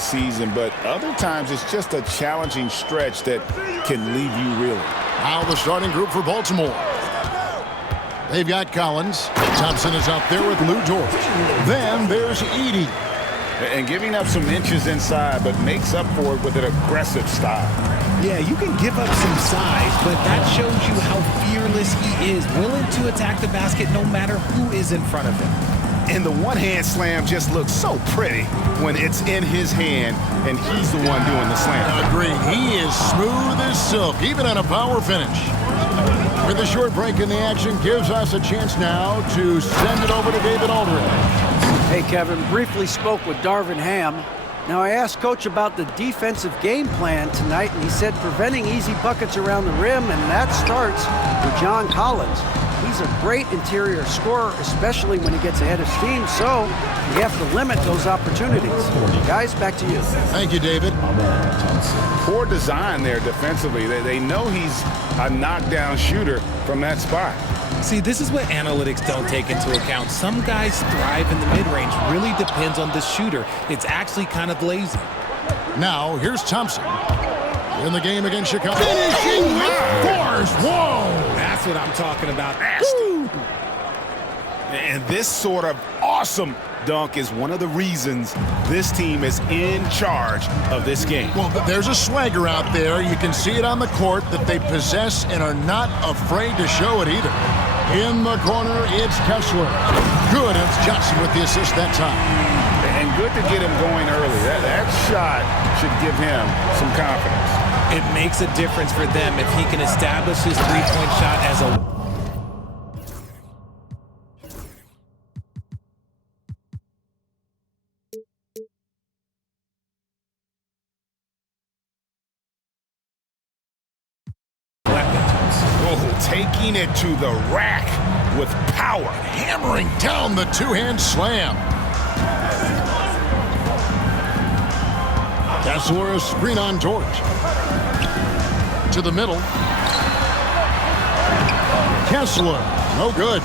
season, but other times it's just a challenging stretch that can leave you reeling. Now the starting group for Baltimore. They've got Collins. Thompson is out there with Lou Dort. Then there's Edey. And giving up some inches inside, but makes up for it with an aggressive style. Yeah, you can give up some size, but that shows you how fearless he is, willing to attack the basket no matter who is in front of him. And the one-hand slam just looks so pretty when it's in his hand and he's the one doing the slam. Agreed. He is smooth as silk, even on a power finish. With a short break in the action, gives us a chance now to send it over to David Aldridge. Hey, Kevin, briefly spoke with Darvin Ham. Now, I asked Coach about the defensive game plan tonight, and he said preventing easy buckets around the rim, and that starts with John Collins. He's a great interior scorer, especially when he gets ahead of steam, so you have to limit those opportunities. Guys, back to you. Thank you, David. Poor design there defensively. They know he's a knockdown shooter from that spot. See, this is what analytics don't take into account. Some guys thrive in the mid-range. Really depends on the shooter. It's actually kind of lazy. Now, here's Thompson. In the game against Chicago. Finishing with force. Whoa! That's what I'm talking about. And this sort of awesome dunk is one of the reasons this team is in charge of this game. Well, there's a swagger out there. You can see it on the court that they possess and are not afraid to show it either. In the corner, it's Kessler. Good, it's Johnson with the assist that time. And good to get him going early. That shot should give him some confidence. It makes a difference for them if he can establish his three-point shot as a... Taking it to the rack with power. Hammering down the two-hand slam. Kessler, a screen on George. To the middle. Kessler, no good.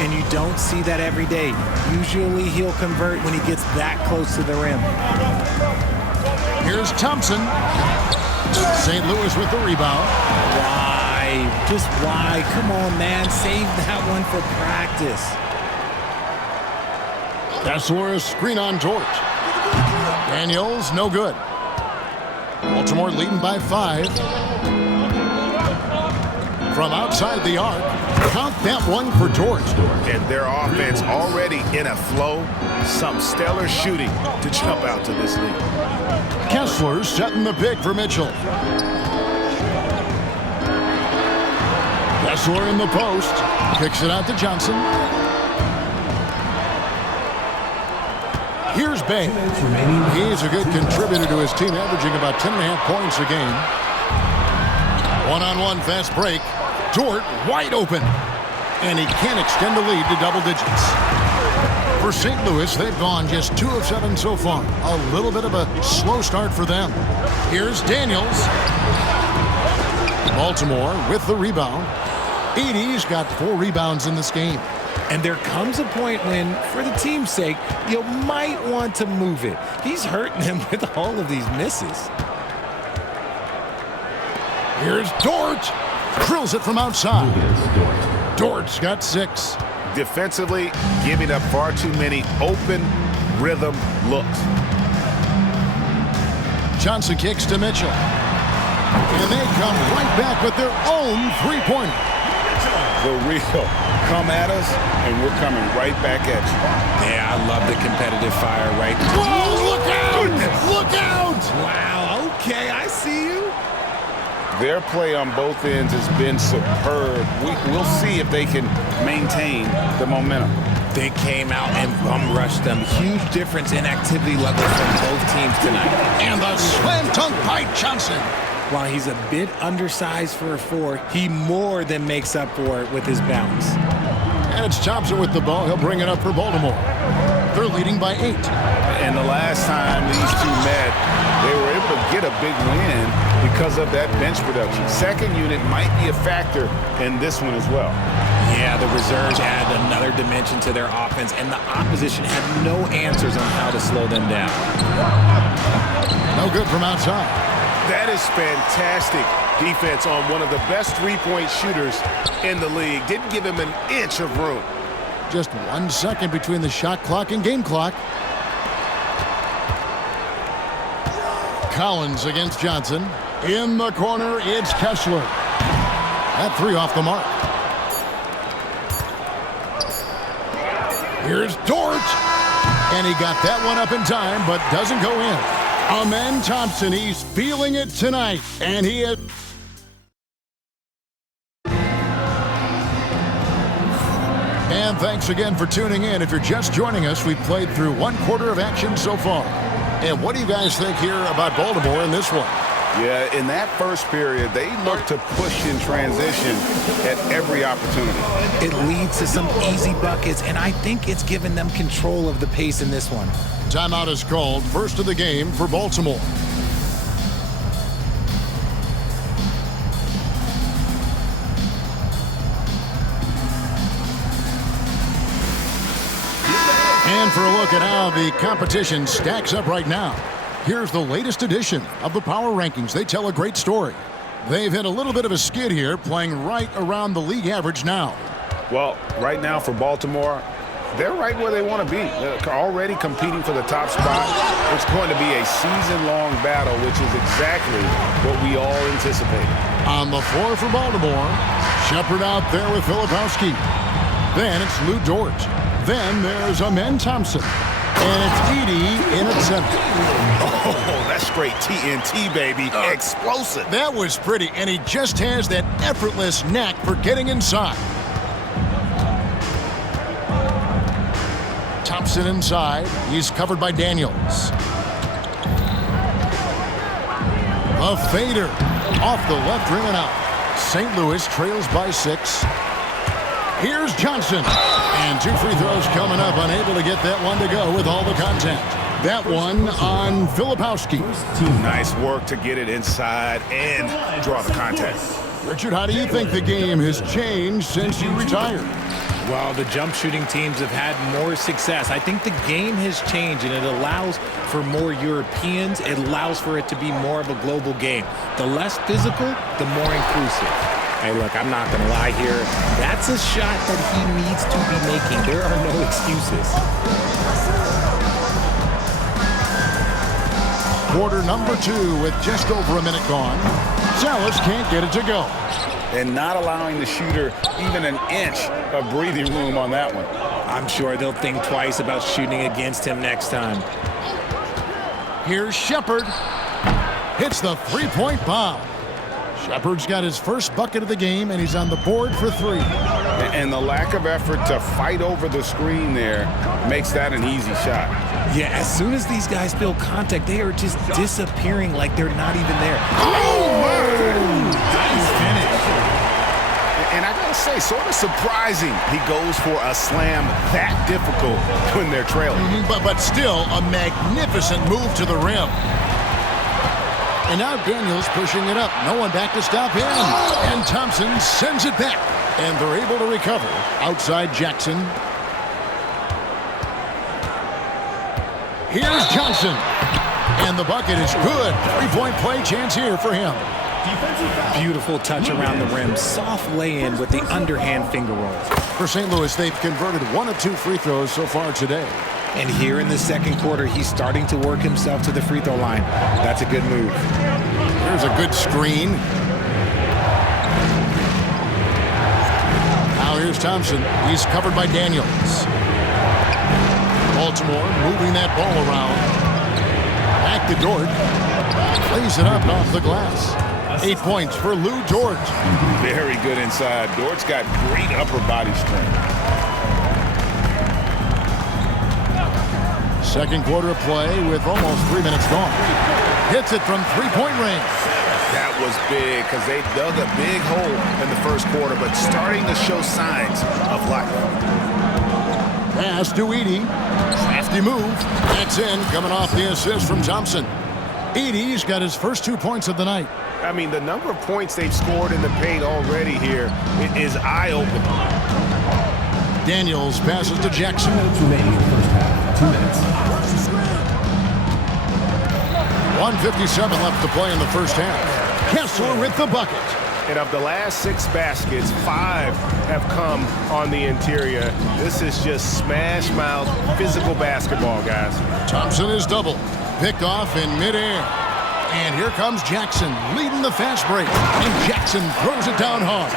And you don't see that every day. Usually he'll convert when he gets that close to the rim. Here's Thompson. St. Louis with the rebound. Why? Just why? Come on, man. Save that one for practice. Kessler, a screen on George. Daniels, no good. Baltimore leading by 5. From outside the arc, count that one for George. And their offense already in a flow. Some stellar shooting to jump out to this lead. Kessler setting the pick for Mitchell. Kessler in the post. Kicks it out to Johnson. Here's Bay. He's a good contributor to his team, averaging about 10.5 points a game. One-on-one fast break. Dort wide open. And he can't extend the lead to double digits. For St. Louis, they've gone just 2 of 7 so far. A little bit of a slow start for them. Here's Daniels. Baltimore with the rebound. Edey's got 4 rebounds in this game. And there comes a point when, for the team's sake, you might want to move it. He's hurting them with all of these misses. Here's Dort. Drills it from outside. Dort's got 6. Defensively, giving up far too many open rhythm looks. Johnson kicks to Mitchell. And they come right back with their own three-pointer. The real come at us, and we're coming right back at you. Yeah, I love the competitive fire right now. Whoa, look out! Goodness. Look out! Wow, okay, I see you. Their play on both ends has been superb. We'll see if they can maintain the momentum. They came out and bum rushed them. Huge difference in activity level from both teams tonight. And the slam dunk by Johnson. While he's a bit undersized for a 4, he more than makes up for it with his bounce. And it's Thompson with the ball. He'll bring it up for Baltimore. They're leading by 8. And the last time these two met, they were able to get a big win because of that bench production. Second unit might be a factor in this one as well. Yeah, the reserves add another dimension to their offense, and the opposition had no answers on how to slow them down. No good from outside. That is fantastic defense on one of the best three-point shooters in the league. Didn't give him an inch of room. Just 1 second between the shot clock and game clock. Collins against Johnson. In the corner, it's Kessler. That three off the mark. Here's Dort. And he got that one up in time, but doesn't go in. Amen Thompson, he's feeling it tonight. And he is... And thanks again for tuning in. If you're just joining us, we've played through 1 quarter of action so far. And what do you guys think here about Baltimore in this one? Yeah, in that first period, they looked to push in transition at every opportunity. It leads to some easy buckets, and I think it's given them control of the pace in this one. Timeout is called. First of the game for Baltimore. And for a look at how the competition stacks up right now, here's the latest edition of the Power Rankings. They tell a great story. They've hit a little bit of a skid here, playing right around the league average now. Well, right now for Baltimore, they're right where they want to be. They're already competing for the top spot. It's going to be a season-long battle, which is exactly what we all anticipated. On the floor for Baltimore, Shepard out there with Filipowski. Then it's Lou Dort. Then there's Amen Thompson. And it's Edey in at center. Oh, that's straight TNT, baby. Explosive. That was pretty, and he just has that effortless knack for getting inside. Thompson inside. He's covered by Daniels. A fader off the left rim and out. St. Louis trails by 6. Here's Johnson. And 2 free throws coming up, unable to get that one to go with all the contact. That one on Filipowski. Nice work to get it inside and draw the contact. Richard, how do you think the game has changed since you retired? Well, the jump shooting teams have had more success. I think the game has changed, and it allows for more Europeans. It allows for it to be more of a global game. The less physical, the more inclusive. Hey, look, I'm not going to lie here. That's a shot that he needs to be making. There are no excuses. Quarter number 2 with just over a minute gone. Dallas can't get it to go. And not allowing the shooter even an inch of breathing room on that one. I'm sure they'll think twice about shooting against him next time. Here's Shepard. Hits the three-point bomb. Shepard's got his first bucket of the game, and he's on the board for 3. And the lack of effort to fight over the screen there makes that an easy shot. Yeah, as soon as these guys feel contact, they are just disappearing like they're not even there. Nice finish. And I gotta say, sort of surprising he goes for a slam that difficult when they're trailing. But still, a magnificent move to the rim. And now Daniels pushing it up. No one back to stop him. And Thompson sends it back. And they're able to recover. Outside Jackson. Here's Johnson. And the bucket is good. 3-point play chance here for him. Beautiful touch around the rim. Soft lay-in with the underhand finger roll. For St. Louis, they've converted 1 of 2 free throws so far today. And here in the second quarter, he's starting to work himself to the free throw line. That's a good move. There's a good screen. Now here's Thompson. He's covered by Daniels. Baltimore moving that ball around. Back to Dort. Plays it up off the glass. 8 points for Lou Dort. Very good inside. Dort's got great upper body strength. Second quarter of play with almost 3 minutes gone. Hits it from 3-point range. That was big because they dug a big hole in the first quarter, but starting to show signs of life. Pass to Edey. Crafty move. That's in, coming off the assist from Thompson. Edey's got his first 2 points of the night. I mean, the number of points they've scored in the paint already here is eye-opening. Daniels passes to Jackson. 2 minutes remaining in the first half. 2 minutes. 1:57 left to play in the first half. Kessler with the bucket. And of the last 6 baskets, 5 have come on the interior. This is just smash-mouth physical basketball, guys. Thompson is doubled. Picked off in midair. And here comes Jackson leading the fast break. And Jackson throws it down hard.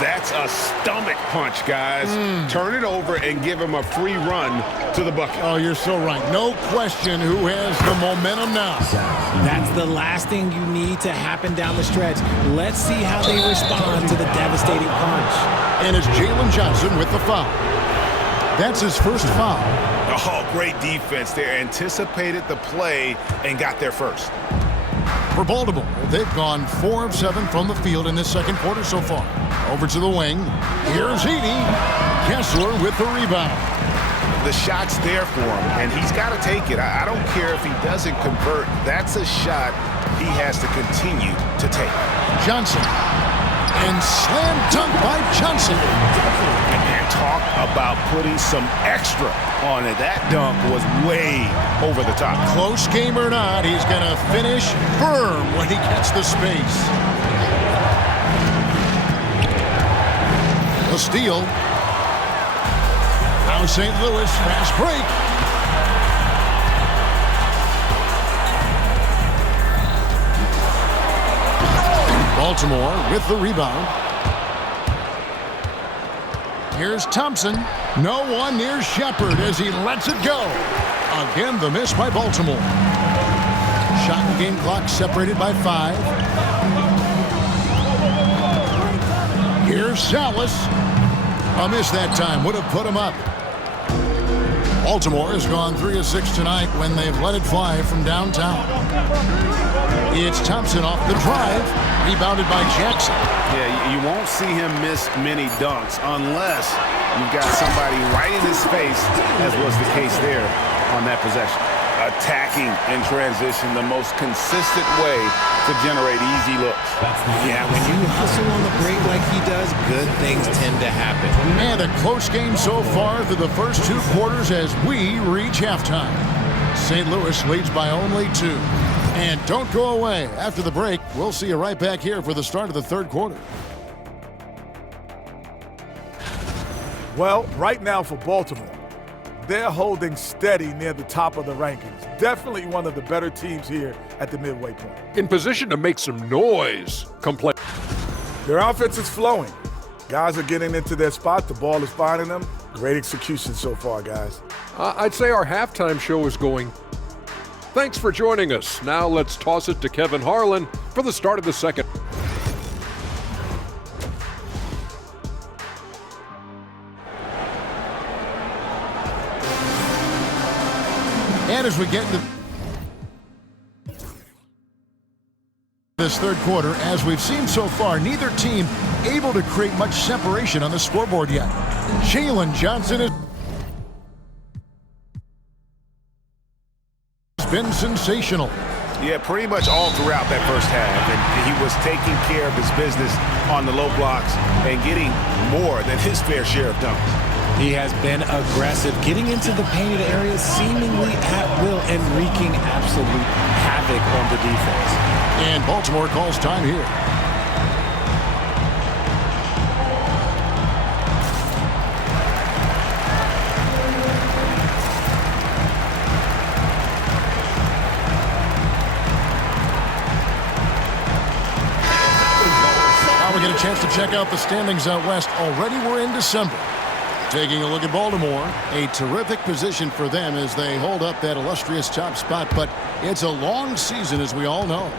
That's a stomach punch, guys. Turn it over and give him a free run to the bucket. Oh, you're so right. No question who has the momentum now. That's the last thing you need to happen down the stretch. Let's see how they respond to the devastating punch. And it's Jalen Johnson with the foul. That's his first foul. Oh, great defense there. Anticipated the play and got there first. For Baltimore, they've gone 4 of 7 from the field in this second quarter so far. Over to the wing. Here's Edey. Kessler with the rebound. The shot's there for him, and he's got to take it. I don't care if he doesn't convert. That's a shot he has to continue to take. Johnson. And slam dunk by Johnson. And talk about putting some extra on it. That dunk was way over the top. Close game or not, he's going to finish firm when he gets the space. The steal. Now St. Louis, fast break. Baltimore with the rebound. Here's Thompson. No one near Shepard as he lets it go. Again, the miss by Baltimore. Shot and game clock separated by 5. Here's Salas. A miss that time. Would have put him up. Baltimore has gone 3 of 6 tonight when they've let it fly from downtown. It's Thompson off the drive. Rebounded by Jackson. Yeah, you won't see him miss many dunks unless you've got somebody right in his face, as was the case there on that possession. Attacking in transition, the most consistent way to generate easy looks. Yeah, when you hustle on the break like he does, good things tend to happen. And a close game so far through the first 2 quarters as we reach halftime. St. Louis leads by only 2. And don't go away. After the break, we'll see you right back here for the start of the third quarter. Well, right now for Baltimore, they're holding steady near the top of the rankings. Definitely one of the better teams here at the midway point. In position to make some noise. Their offense is flowing. Guys are getting into their spot. The ball is finding them. Great execution so far, guys. I'd say our halftime show is going. Thanks for joining us. Now let's toss it to Kevin Harlan for the start of the second. And as we get into this third quarter, as we've seen so far, neither team able to create much separation on the scoreboard yet. Jalen Johnson has been sensational. Yeah, pretty much all throughout that first half. And he was taking care of his business on the low blocks and getting more than his fair share of dunks. He has been aggressive, getting into the painted areas seemingly at will and wreaking absolute havoc on the defense. And Baltimore calls time here. Now we get a chance to check out the standings out west. Already we're in December. Taking a look at Baltimore, a terrific position for them as they hold up that illustrious top spot, but it's a long season, as we all know.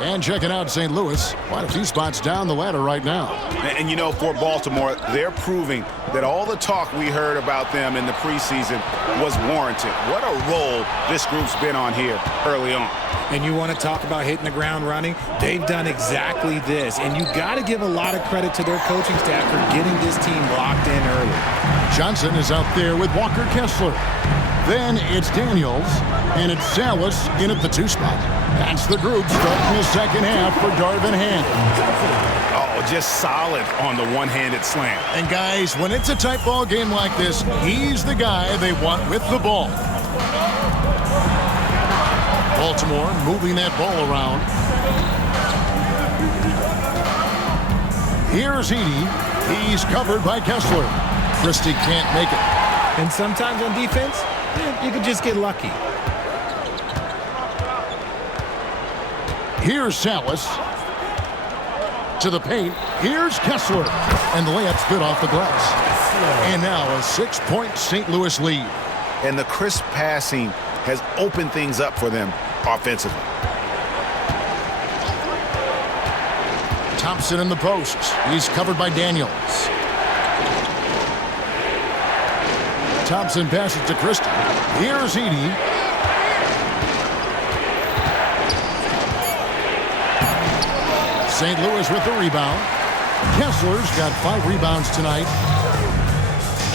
And checking out St. Louis, quite a few spots down the ladder right now. And you know, for Baltimore, they're proving that all the talk we heard about them in the preseason was warranted. What a role this group's been on here early on. And you want to talk about hitting the ground running? They've done exactly this. And you got to give a lot of credit to their coaching staff for getting this team locked in early. Johnson is out there with Walker Kessler. Then it's Daniels, and it's Salas in at the 2 spot. That's the group starting the second half for Darvin Ham. Oh, just solid on the one-handed slam. And guys, when it's a tight ball game like this, he's the guy they want with the ball. Baltimore moving that ball around. Here's Edey. He's covered by Kessler. Christie can't make it. And sometimes on defense, you could just get lucky. Here's Salas. To the paint. Here's Kessler. And the layup's good off the glass. And now a 6-point St. Louis lead. And the crisp passing has opened things up for them offensively. Thompson in the post. He's covered by Daniels. Thompson passes to Christie. Here's Edey. St. Louis with the rebound. Kessler's got 5 rebounds tonight.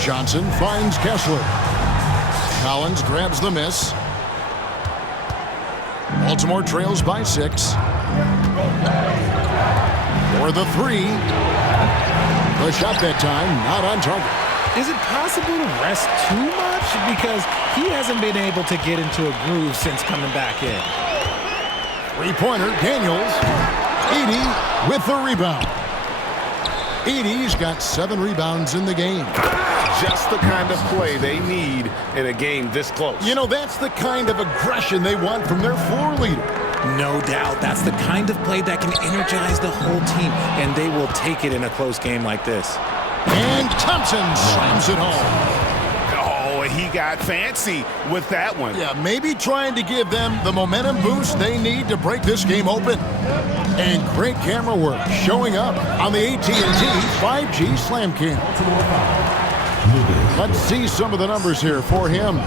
Johnson finds Kessler. Collins grabs the miss. Baltimore trails by 6. For the 3. The shot that time not on target. Is it possible to rest too much? Because he hasn't been able to get into a groove since coming back in. 3-pointer, Daniels. Edey with the rebound. Edey's got 7 rebounds in the game. Just the kind of play they need in a game this close. You know, that's the kind of aggression they want from their floor leader. No doubt. That's the kind of play that can energize the whole team, and they will take it in a close game like this. And Thompson slams it home. Oh, he got fancy with that one. Yeah, maybe trying to give them the momentum boost they need to break this game open. And great camera work showing up on the AT&T 5G Slam Cam. Let's see some of the numbers here for him.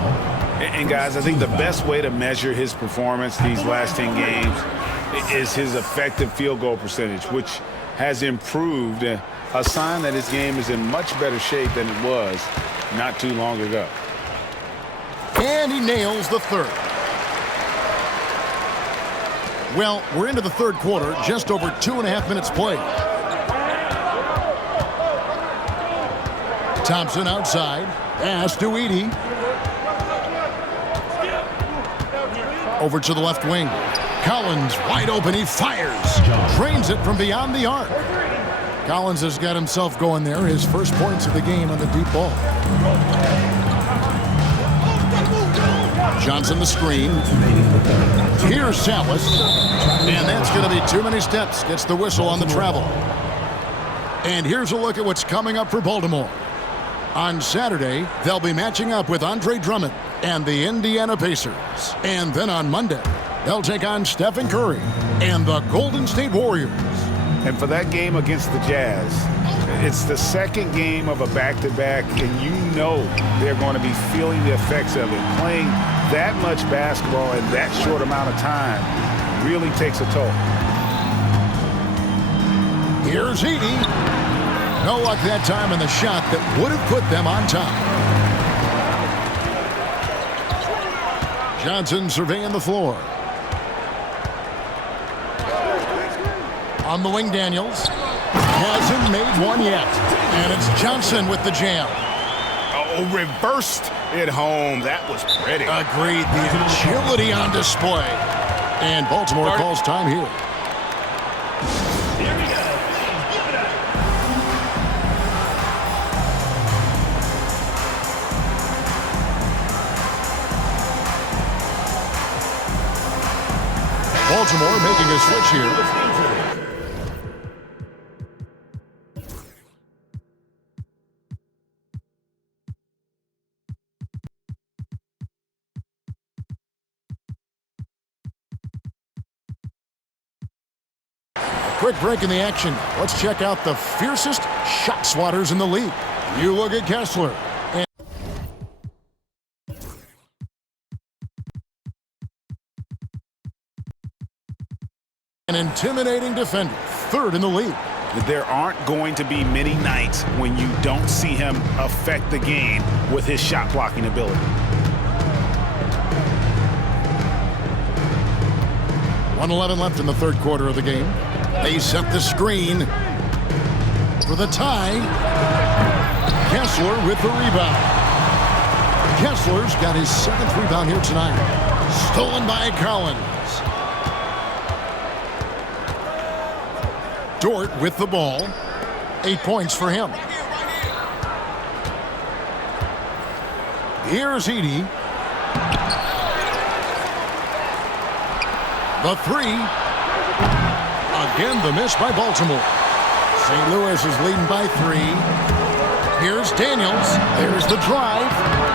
And guys, I think the best way to measure his performance these last 10 games is his effective field goal percentage, which has improved, a sign that his game is in much better shape than it was not too long ago. And he nails the 3rd. Well, we're into the 3rd quarter, just over 2.5 minutes played. Thompson outside, pass to Edey. Over to the left wing. Collins wide open, he fires. Drains it from beyond the arc. Collins has got himself going there, his first points of the game on the deep ball. Johnson the screen. Here's Salas. And that's going to be too many steps. Gets the whistle on the travel. And here's a look at what's coming up for Baltimore. On Saturday, they'll be matching up with Andre Drummond and the Indiana Pacers. And then on Monday, they'll take on Stephen Curry and the Golden State Warriors. And for that game against the Jazz, it's the second game of a back-to-back, and you know they're going to be feeling the effects of it. Playing that much basketball in that short amount of time really takes a toll. Here's Edey. No luck that time in the shot that would have put them on top. Johnson surveying the floor. On the wing, Daniels. Hasn't made one yet. And it's Johnson with the jam. Oh, reversed it home. That was pretty. Agreed. The agility on display. And Baltimore calls time here. Baltimore making a switch here. Quick break in the action. Let's check out the fiercest shot swatters in the league. You look at Kessler. An intimidating defender, 3rd in the league. There aren't going to be many nights when you don't see him affect the game with his shot blocking ability. 1:11 left in the third quarter of the game. They set the screen for the tie. Kessler with the rebound. Kessler's got his 7th rebound here tonight. Stolen by Collins. Dort with the ball. 8 points for him. Here's Edey. The three. Again, the miss by Baltimore. St. Louis is leading by 3. Here's Daniels. There's the drive.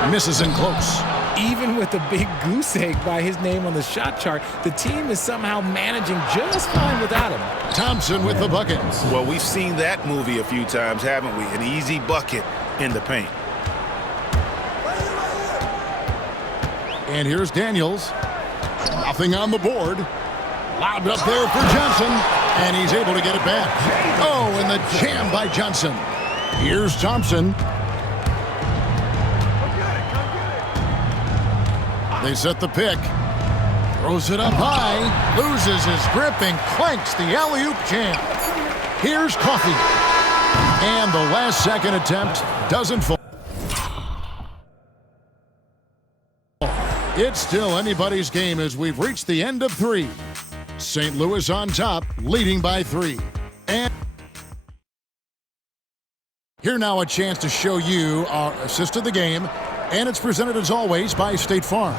Misses in close. Even with a big goose egg by his name on the shot chart, the team is somehow managing just fine without him. Thompson with the bucket. Well, we've seen that movie a few times, haven't we? An easy bucket in the paint. And here's Daniels. Nothing on the board. Lobbed up there for Johnson. And he's able to get it back. Oh, and the jam by Johnson. Here's Thompson. They set the pick. Throws it up high. Loses his grip and clanks the alley-oop jam. Here's Coffey. And the last second attempt doesn't fall. It's still anybody's game as we've reached the end of 3. St. Louis on top, leading by 3. And here now a chance to show you our assist of the game. And it's presented as always by State Farm.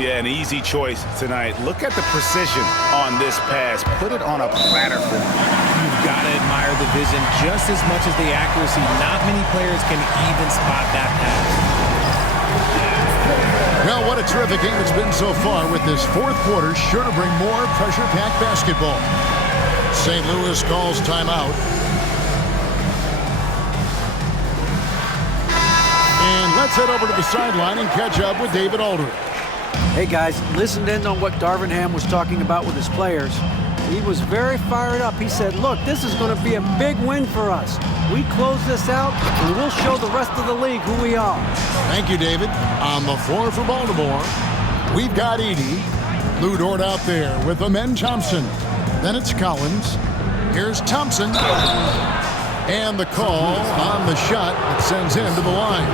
Yeah, an easy choice tonight. Look at the precision on this pass. Put it on a platter for me. You've got to admire the vision just as much as the accuracy. Not many players can even spot that pass. Well, what a terrific game it's been so far, with this fourth quarter sure to bring more pressure-packed basketball. St. Louis calls timeout. And let's head over to the sideline and catch up with David Aldridge. Hey guys, listened in on what Darvin Ham was talking about with his players. He was very fired up. He said, look, this is going to be a big win for us. We close this out, and we'll show the rest of the league who we are. Thank you, David. On the floor for Baltimore, we've got Edey. Lou Dort out there with Amen Thompson. Then it's Collins. Here's Thompson. And the call on the shot that sends him to the line.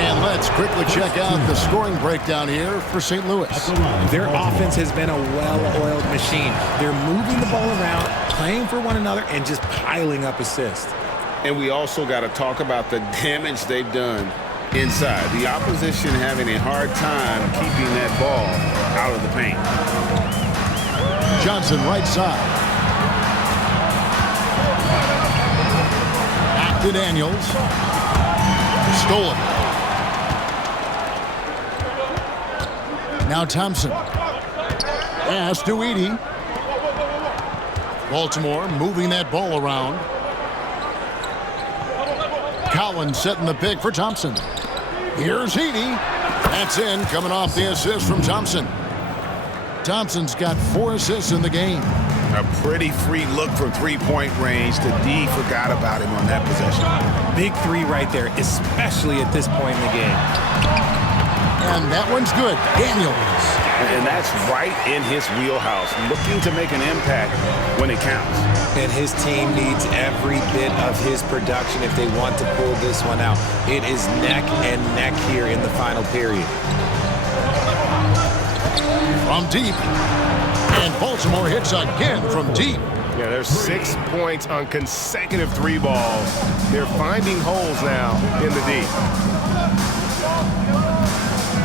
And let's quickly check out the scoring breakdown here for St. Louis. Their offense has been a well-oiled machine. They're moving the ball around, playing for one another, and just piling up assists. And we also got to talk about the damage they've done inside. The opposition having a hard time keeping that ball out of the paint. Johnson right side. Back to Daniels. Stolen. Now Thompson. Pass to Edey. Baltimore moving that ball around. Collins setting the pick for Thompson. Here's Edey. That's in, coming off the assist from Thompson. Thompson's got 4 assists in the game. A pretty free look from three-point range. The D forgot about him on that possession. Big 3 right there, especially at this point in the game. And that one's good. Daniels. And that's right in his wheelhouse, looking to make an impact when it counts. And his team needs every bit of his production if they want to pull this one out. It is neck and neck here in the final period. From deep. And Baltimore hits again from deep. Yeah, there's 6 points on consecutive 3 balls. They're finding holes now in the D.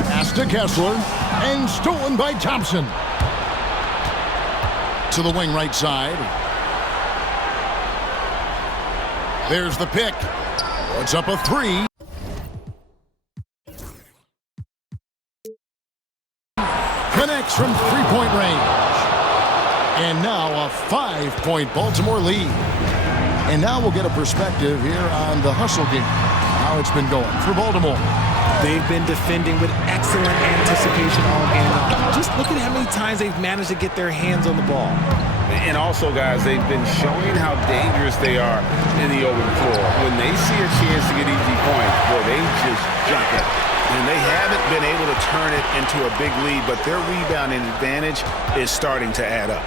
Pass to Kessler. And stolen by Thompson. To the wing right side. There's the pick. Puts up a 3. Connects from three-point range. And now a 5-point Baltimore lead. And now we'll get a perspective here on the hustle game. How it's been going for Baltimore. They've been defending with excellent anticipation all game long. Just look at how many times they've managed to get their hands on the ball. And also, guys, they've been showing how dangerous they are in the open floor. When they see a chance to get easy points, boy, they just jump it. And they haven't been able to turn it into a big lead, but their rebounding advantage is starting to add up.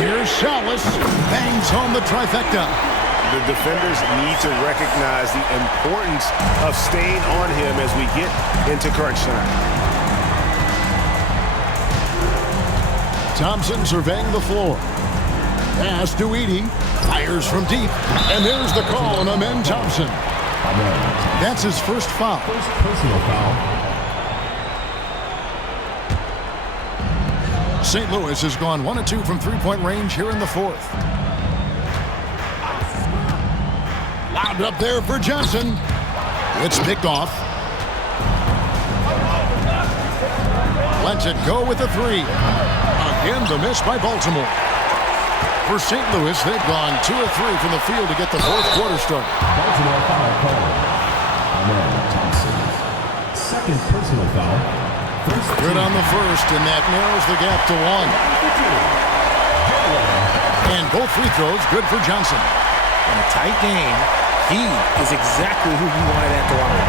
Here's Salas. Bangs home the trifecta. The defenders need to recognize the importance of staying on him as we get into crunch time. Thompson surveying the floor. Pass to Edey. Fires from deep. And there's the call on Amen Thompson. That's his first foul. First personal foul. St. Louis has gone 1 of 2 from three-point range here in the fourth. Lobbed up there for Johnson. It's picked off. Lets it go with the three. Again, the miss by Baltimore. For St. Louis, they've gone 2 of 3 from the field to get the fourth quarter started. Baltimore foul call. Amen Thompson. Second personal foul. First Good on the first, and that narrows the gap to 1. And both free throws good for Johnson. In a tight game, he is exactly who you wanted at the line.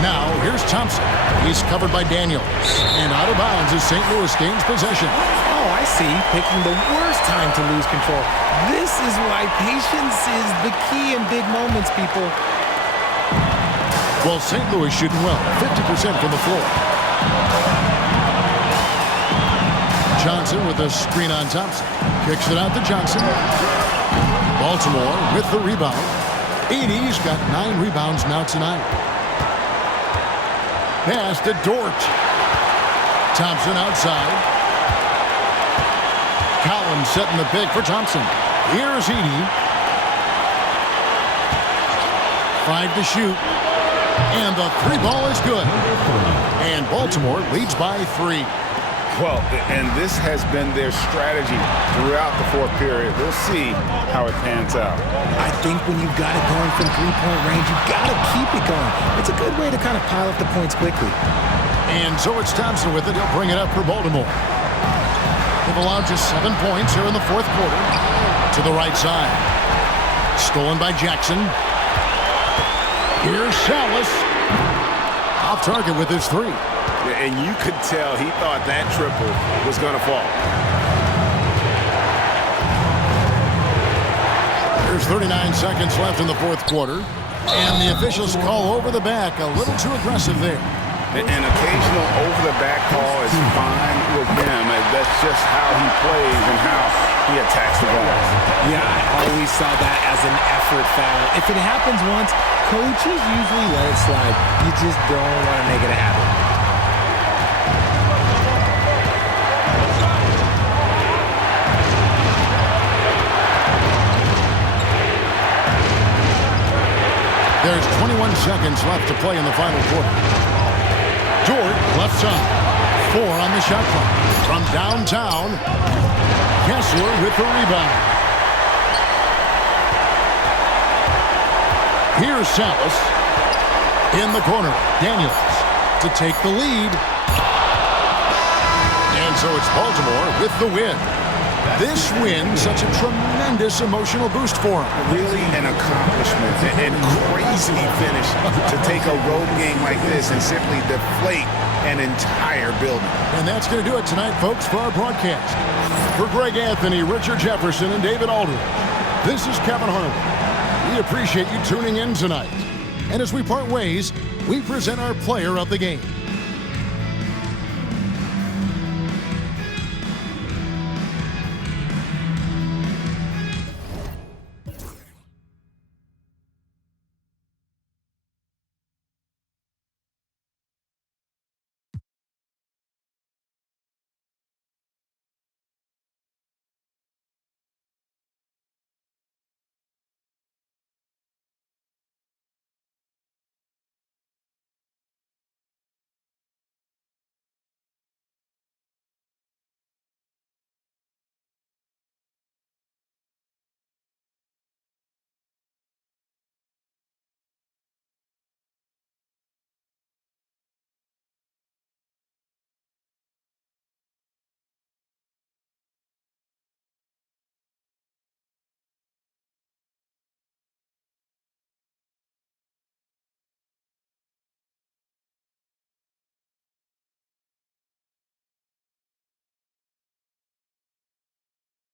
Now, here's Thompson. He's covered by Daniels. And out of bounds as St. Louis gains possession. Oh, I see. Picking the worst time to lose control. This is why patience is the key in big moments, people. Well, St. Louis shooting well. 50% from the floor. Johnson with a screen on Thompson. Kicks it out to Johnson. Baltimore with the rebound. Edey's got 9 rebounds now tonight. Pass to Dort. Thompson outside. Collins setting the pick for Thompson. Here's Edey. 5 to shoot. And the 3 ball is good. And Baltimore leads by 3. Well, and this has been their strategy throughout the fourth period. We'll see how it pans out. I think when you've got it going from three-point range, you've got to keep it going. It's a good way to kind of pile up the points quickly. And so it's Thompson with it. He'll bring it up for Baltimore. They've allowed just 7 points here in the fourth quarter. To the right side. Stolen by Jackson. Here's Salas. Off target with his 3. And you could tell he thought that triple was going to fall. There's 39 seconds left in the fourth quarter. And the officials call over the back. A little too aggressive there. An occasional over-the-back call is fine with him. That's just how he plays and how he attacks the ball. Yeah, I always saw that as an effort foul. If it happens once, coaches usually let it slide. You just don't want to make it a habit. There's 21 seconds left to play in the final quarter. Dort, left side. 4 on the shot clock. From downtown, Kessler with the rebound. Here's Salas. In the corner, Daniels to take the lead. And so it's Baltimore with the win. This win, such a tremendous emotional boost for him. Really an accomplishment and crazy finish to take a road game like this and simply deflate an entire building. And that's going to do it tonight, folks, for our broadcast. For Greg Anthony, Richard Jefferson, and David Aldridge, this is Kevin Harlan. We appreciate you tuning in tonight. And as we part ways, we present our player of the game.